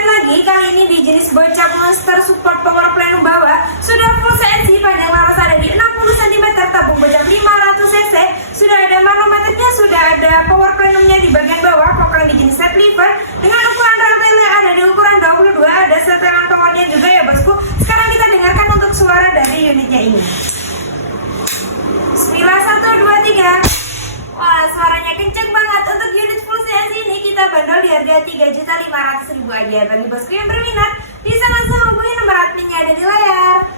kembali lagi, kali ini di jenis Gocap Monster Support Power Plenum bawah. Sudah full CNC, panjang laras ada di 60 cm, tabung bocap 500 cc. Sudah ada manometernya, sudah ada power plenumnya di bagian bawah. Kokang di jenis set lever dengan ukuran rantai yang ada di ukuran 22. Ada setelan powernya juga ya bosku. Sekarang kita dengarkan untuk suara dari unitnya ini. Bismillah, 1, 2, 3. Wah, suaranya kenceng banget. Untuk unit full CNC ini kita bandrol di harga 3.500.000 aja. Bagi bosku yang berminat, bisa langsung hubungi nomor adminnya ada di layar.